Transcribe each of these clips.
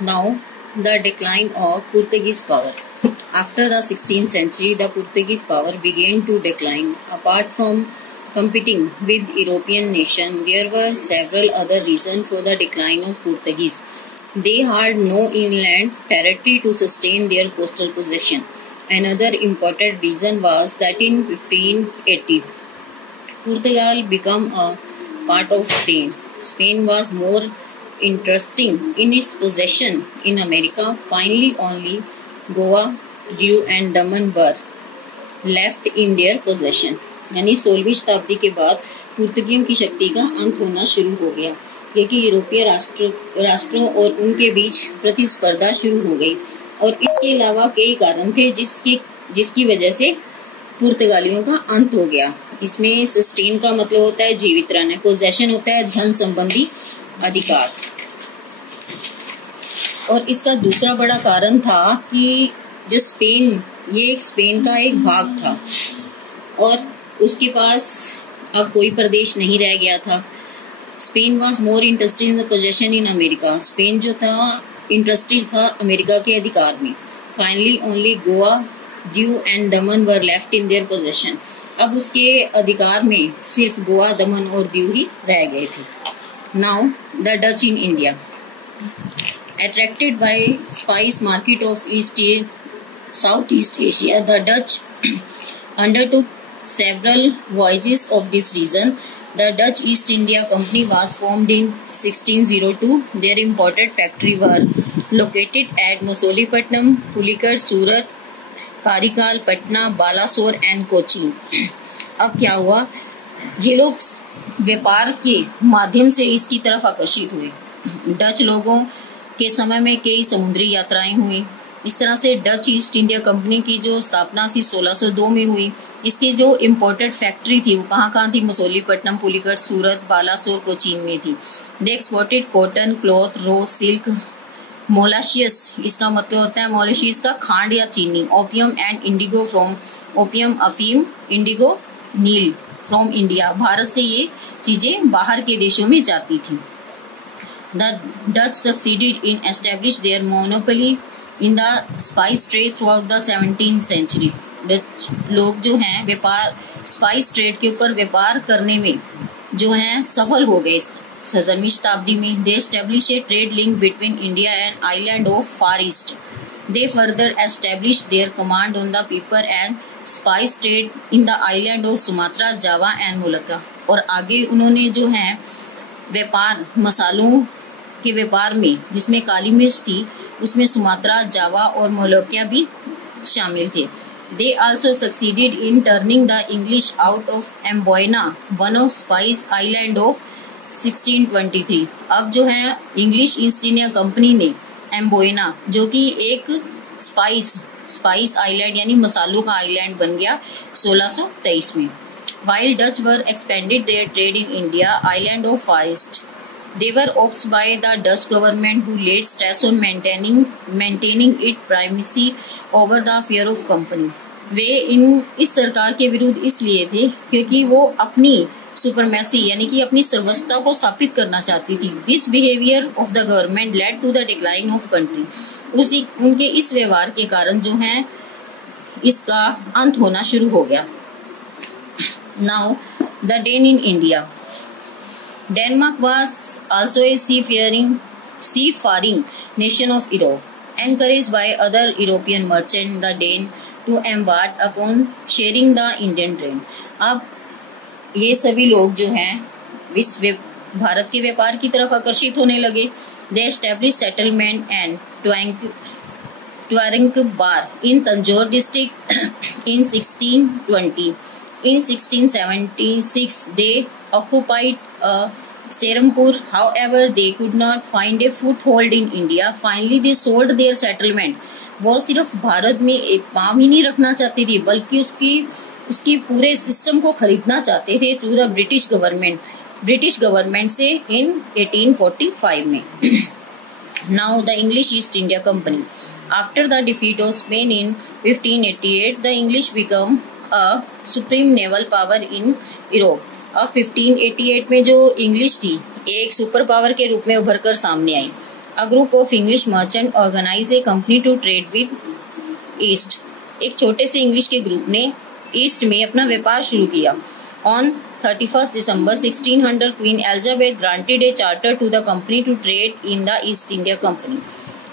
Now, the decline of Portuguese power. After the 16th century, the Portuguese power began to decline. Apart from competing with European nations, there were several other reasons for the decline of Portuguese. They had no inland territory to sustain their coastal possession. Another important reason was that in 1580, Portugal became a part of Spain. Spain was more interesting in its possession in America. Finally, only Goa, Diu and Daman were left in their possession. यानी 16वीं शताब्दी के बाद पुर्तगियों की शक्ति का अंत होना शुरू हो गया, क्योंकि यूरोपीय राष्ट्रों और उनके बीच प्रतिस्पर्धा शुरू हो गई। और इसके अलावा कई कारण थे जिसकी वजह से पुर्तगालियों का अंत हो गया। इसमें सस्टेन का मतलब होता है जीवित रहना, पोजेशन होता है धन संबंधी अधिकार। और इसका दूसरा बड़ा कारण था कि जो स्पेन, ये स्पेन का एक भाग था और उसके पास अब कोई प्रदेश नहीं रह गया था। Spain was more interested in the possession in America. Spain जो था इंटरेस्टेड था अमेरिका के अधिकार में। Finally only Goa, due and Daman were left in their possession. अब उसके अधिकार में सिर्फ गोवा, दमन और दीव ही रह गए थे। Now the Dutch in India. Attracted by spice market of Southeast Asia, the Dutch undertook several voyages of this region. The Dutch East India Company was formed in 1602. Their imported factories were located at Masulipatam, Pulikat, Surat, Karikal, Patna, Balasore and Kochi. अब क्या हुआ, ये लोग व्यापार के माध्यम से इसकी तरफ आकर्षित हुए। डच लोगों के समय में कई समुद्री यात्राएं हुई। इस तरह से डच ईस्ट इंडिया कंपनी की जो स्थापना 1602 में हुई। इसकी जो इम्पोर्टेड फैक्ट्री थी वो कहाँ थी? मसूलीपट्टनम, पुलिकट, सूरत, बालासोर, कोचीन में थी। They exported cotton, cloth, raw, silk, molasses, इसका मतलब होता है मोलाशियस का खांड या चीनी, opium and indigo from, opium अफीम, इंडिगो नील फ्रॉम इंडिया। भारत से ये चीजें बाहर के देशों में जाती थी। The Dutch succeeded in establish their monopoly in the spice trade throughout the 17th century. Dutch लोग जो हैं व्यापार स्पाइस ट्रेड के ऊपर व्यापार करने में जो हैं सफल हो गए 17वीं शताब्दी में। They established a trade link between India and island of Far East. They further established their command on the paper and spice trade in the island of Sumatra, Java and Malacca. और आगे उन्होंने जो है व्यापार मसालों के व्यापार में, जिसमें काली मिर्च थी, उसमें सुमात्रा, जावा और मोलोक्या भी शामिल थे। They also succeeded in turning the English out of Amboina, one of Spice Island of 1623. अब जो है इंग्लिश ईस्ट इंडिया कंपनी ने एम्बोइना, जो कि एक स्पाइस आइलैंड यानी मसालों का आइलैंड बन गया 1623 में। While Dutch were expanded their trade in India, island of Far East, they were opposed by the Dutch government, who laid stress on maintaining its primacy over the affair of company. वे इस सरकार के विरुद्ध इसलिए थे क्योंकि वो अपनी supremacy यानी कि अपनी सर्वस्वता को स्थापित करना चाहती थी। This behavior of the government led to the decline of country. उनके इस व्यवहार के कारण जो है इसका अंत होना शुरू हो गया। Now, the Dane in India. Denmark was also a seafaring nation of Europe. Encouraged by other European merchants, the Dane to embark upon sharing the Indian trade. अब ये सभी लोग जो हैं भारत के व्यापार की तरफ आकर्षित होने लगे। They established settlement and Twaring-bar in Tanjore district in 1620. In 1676, they occupied Serampore. However, they could not find a foothold in India. Finally, they sold their settlement. वो सिर्फ भारत में एक पाँव ही नहीं रखना चाहती थी, बल्कि उसकी पूरे सिस्टम को खरीदना चाहते थे थ्रू द ब्रिटिश गवर्नमेंट से इन 1845 में। Now, the English East India Company. After the defeat of Spain in 1588, the English became a supreme naval power in Europe. अब 1588 में जो इंग्लिश थी, एक सुपर पावर के रूप में उभर कर सामने आई। A group of English merchant organise a company to trade with east. एक छोटे से इंग्लिश के ग्रुप ने ईस्ट में अपना व्यापार शुरू किया। On 31 December 1600, Queen Elizabeth granted a charter to the company to trade in the East India Company.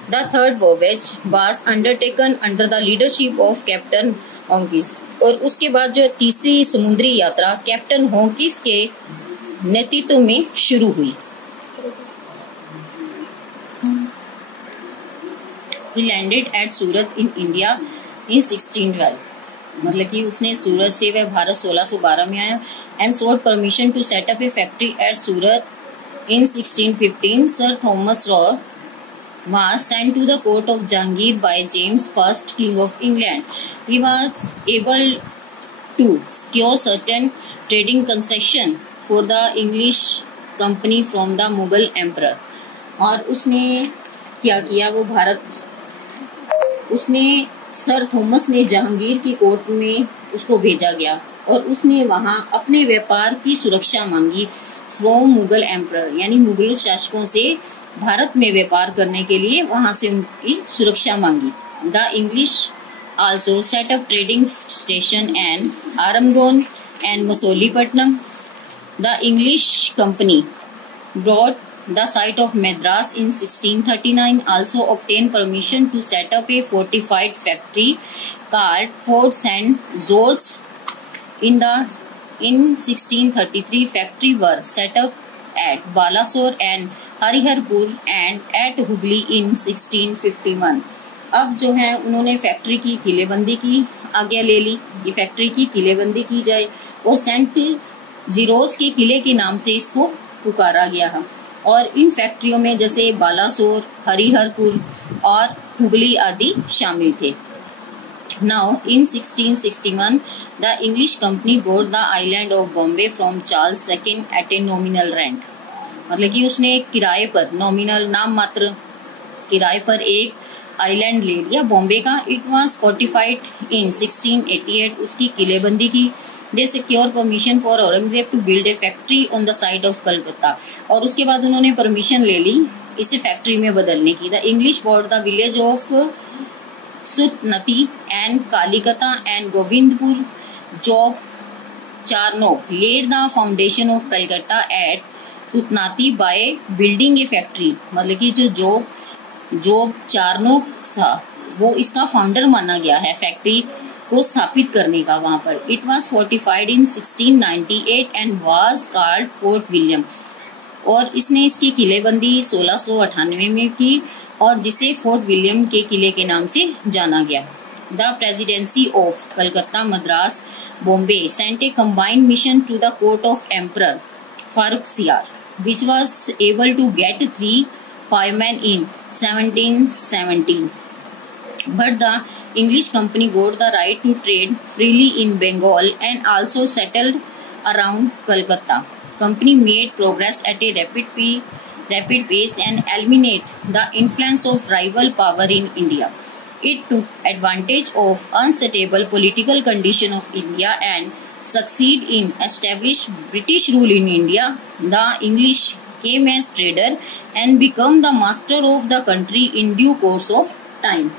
The third voyage was undertaken under the leadership of Captain Hawkins. और उसके बाद जो तीसरी समुद्री यात्रा कैप्टन हॉकिंस के नेतृत्व में शुरू हुई। He landed at Surat in India in 1612. मतलब कि उसने सूरत से वह भारत 1612 में आया। And sold permission to set up a factory at Surat in 1615. Sir Thomas Roe was sent to the court of Jahangir by James I, King of England. He was able to secure certain trading concession for the English company from the Mughal emperor. और उसने क्या किया, वो उसने sir Thomas ने जहांगीर की court में उसको भेजा गया और उसने वहां अपने व्यापार की सुरक्षा मांगी फ्रॉम मुगल एम्परर, यानी मुगल शासकों से भारत में व्यापार करने के लिए वहां से उनकी सुरक्षा मांगी। The English also set up trading station and Armagon and Masulipatnam. The English company brought the site of Madras in 1639, also obtained permission to set up a fortified factory called Fort St. George. In 1633, factory were set up at Balasore and Hariharpur and at Hooghly in 1651. अब जो है उन्होंने factory की किलेबंदी की आज्ञा ले ली कि factory की किलेबंदी की जाए और सेंट जीरोज के किले के नाम से इसको पुकारा गया है। और इन फैक्ट्रियों में जैसे बालासोर, हरिहरपुर और हुगली आदि शामिल थे। Now in 1661 the English company got the island of Bombay from Charles second at a nominal rent. मतलब कि उसने किराए पर, नॉमिनल नाम मात्र किराए पर एक आइलैंड ले लिया बॉम्बे का। इट वाज फोर्टिफाइड इन 1688, उसकी किलेबंदी की। They secure permission for Aurangzeb to build a factory on the site of Calcutta, और उसके बाद उन्होंने परमिशन ले ली इसे फैक्ट्री में बदलने की। The English bought the village of Sutanati and Kalikata and Govindpur Job Charnock led the foundation of Calcutta at Sutanati by building a factory. मतलब कि जो चारनोक था वो इसका फाउंडर माना गया है फैक्ट्री को स्थापित करने का वहां पर। It was fortified in 1698 and was called fort William, और इसने इसकी किलेबंदी 1698 में की और जिसे फोर्ट विलियम के किले के नाम से जाना गया। The presidency of Calcutta, Madras, Bombay sent a combined mission to the court of emperor Farrukhsiyar, which was able to get 3 firemen in 1717. But the English company got the right to trade freely in Bengal and also settled around Calcutta. Company made progress at a rapid pace and eliminate the influence of rival power in India. It took advantage of unstable political condition of India and succeed in establish British rule in India. The English came as trader and become the master of the country in due course of time.